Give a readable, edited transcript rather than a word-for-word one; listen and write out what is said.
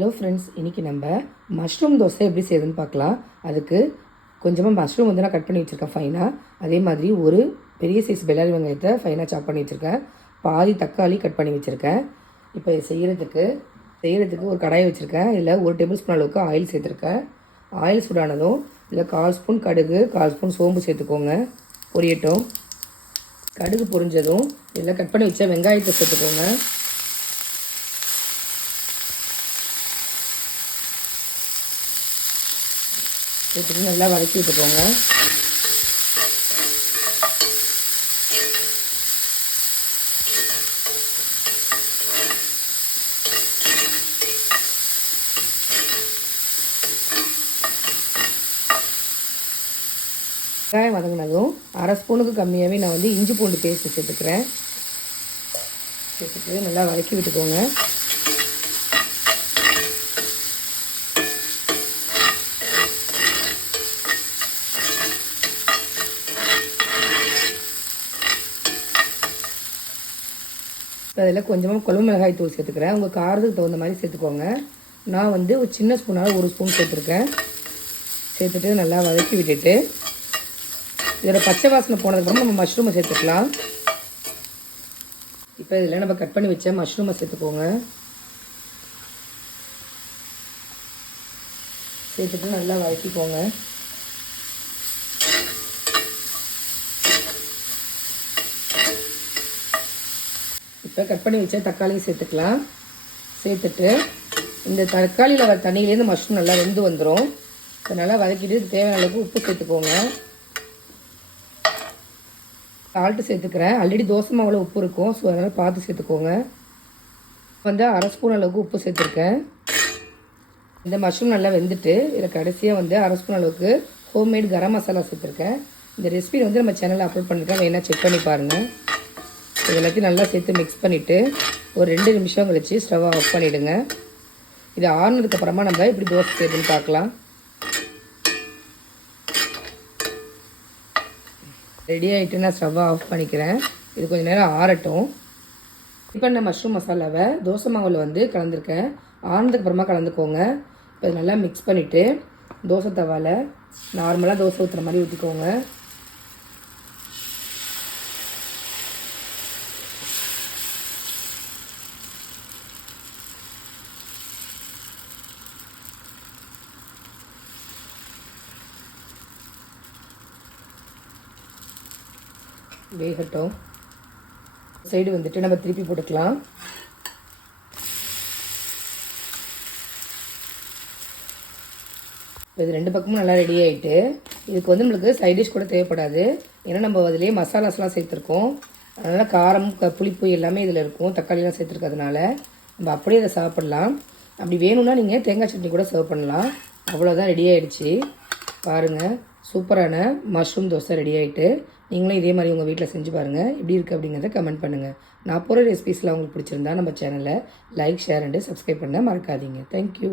Hello friends, இன்றைக்கி நம்ம mushroom dosa எப்படி செய்யுதுன்னு பார்க்கலாம். அதுக்கு கொஞ்சமாக மஷ்ரூம் வந்து நான் கட் பண்ணி வச்சுருக்கேன் ஃபைனாக. அதே மாதிரி ஒரு பெரிய சைஸ் பெல்லாரி வெங்காயத்தை ஃபைனாக சாப் பண்ணி வச்சுருக்கேன். பாதி தக்காளி கட் பண்ணி வச்சுருக்கேன். இப்போ இது செய்கிறதுக்கு ஒரு கடாயை வச்சுருக்கேன். இதில் 1 டேபிள் ஸ்பூன் அளவுக்கு ஆயில் சேர்த்துருக்கேன். ஆயில் சூடானதும் இதில் 1/4 ஸ்பூன் கடுகு, 1/4 ஸ்பூன் சோம்பு சேர்த்துக்கோங்க. பொரியட்டும். கடுகு பொரிஞ்சதும் இதில் கட் பண்ணி வச்ச வெங்காயத்தை சேர்த்துக்கோங்க. சேர்த்துட்டு நல்லா வதக்கி விட்டுக்கோங்க. வெங்காயம் வதங்கினதும் 1/2 ஸ்பூனுக்கு கம்மியாகவே நான் வந்து இஞ்சி பூண்டு பேஸ்ட்டு சேர்த்துக்கிறேன். சேர்த்துட்டு நல்லா வதக்கி விட்டுக்கோங்க. அதில் கொஞ்சமாக குழம்பு மிளகாய் தூள் சேர்த்துக்கிறேன். உங்கள் காரத்துக்கு தகுந்த மாதிரி சேர்த்துக்கோங்க. நான் வந்து ஒரு சின்ன ஸ்பூனால் 1 ஸ்பூன் சேர்த்துருக்கேன். சேர்த்துட்டு நல்லா வதக்கி விட்டுட்டு இதோட பச்சை வாசனை போனதுக்கப்புறம் நம்ம மஷ்ரூமை சேர்த்துக்கலாம். இப்போ இதில் நம்ம கட் பண்ணி வச்ச மஷ்ரூமை சேர்த்துக்கோங்க. சேர்த்துட்டு நல்லா வதக்கிக்கோங்க. இப்போ கட் பண்ணி வச்ச தக்காளியை சேர்த்துக்கலாம். சேர்த்துட்டு இந்த தக்காளியில் வர தண்ணியிலேருந்து மஷ்ரூம் நல்லா வெந்து வந்துடும். இப்போ நல்லா வதக்கிட்டு தேவையான அளவுக்கு உப்பு சேர்த்துக்கோங்க. சால்ட்டு சேர்த்துக்கிறேன். ஆல்ரெடி தோசை மாவில் உப்பு இருக்கும், ஸோ அதனால் பார்த்து சேர்த்துக்கோங்க. வந்து 1/2 ஸ்பூன் அளவுக்கு உப்பு சேர்த்துருக்கேன். இந்த மஷ்ரூம் நல்லா வெந்துட்டு இதில் கடைசியாக வந்து 1/2 ஸ்பூன் அளவுக்கு ஹோம்மேட் கரம் மசாலா சேர்த்துருக்கேன். இந்த ரெசிபி வந்து நம்ம சேனலில் அப்லோட் பண்ணியிருக்கேன், வேணால் செக் பண்ணி பாருங்கள். இது எல்லாத்தையும் நல்லா சேர்த்து மிக்ஸ் பண்ணிவிட்டு ஒரு 2 நிமிஷம் கழிச்சு ஸ்டவ்வை ஆஃப் பண்ணிவிடுங்க. இது ஆறுனதுக்கப்புறமா நம்ம எப்படி தோசை செய்யுதுன்னு பார்க்கலாம். ரெடி ஆகிட்டு நான் ஸ்டவ்வை ஆஃப் பண்ணிக்கிறேன். இது கொஞ்சம் நேரம் ஆறட்டும். இப்போ நான் மஷ்ரூம் மசாலாவை தோசை மாவில் வந்து கலந்துருக்கேன். ஆறுனதுக்கப்புறமா கலந்துக்கோங்க. இப்போ இது நல்லா மிக்ஸ் பண்ணிவிட்டு தோசை தவாவில் நார்மலாக தோசை ஊற்றுற மாதிரி ஊற்றிக்கோங்க. வேகட்டும். சைடு வந்துட்டு நம்ம திருப்பி போட்டுக்கலாம். இது 2 பக்கமும் நல்லா ரெடி ஆகிட்டு இதுக்கு வந்து நம்மளுக்கு சைட் டிஷ் கூட தேவைப்படாது. ஏன்னா நம்ம அதிலே மசாலாஸ்லாம் சேர்த்துருக்கோம். அதனால் காரம் புளிப்பு எல்லாமே இதில் இருக்கும். தக்காளிலாம் சேர்த்துருக்கிறதுனால நம்ம அப்படியே அதை சாப்பிட்லாம். அப்படி வேணும்னா நீங்கள் தேங்காய் சட்னி கூட சர்வ் பண்ணலாம். அவ்வளோதான், ரெடி ஆகிடுச்சு. பாருங்கள், சூப்பரான மஷ்ரூம் தோசை ரெடி ஆகிட்டு. நீங்களும் இதே மாதிரி உங்கள் வீட்டில் செஞ்சு பாருங்கள். எப்படி இருக்குது அப்படிங்கிறத கமெண்ட் பண்ணுங்கள். நான் போகிற ரெசிபீஸில் உங்களுக்கு பிடிச்சிருந்தா நம்ம சேனலை லைக், ஷேர் அண்டு சப்ஸ்கிரைப் பண்ண மறக்காதீங்க. தேங்க்யூ.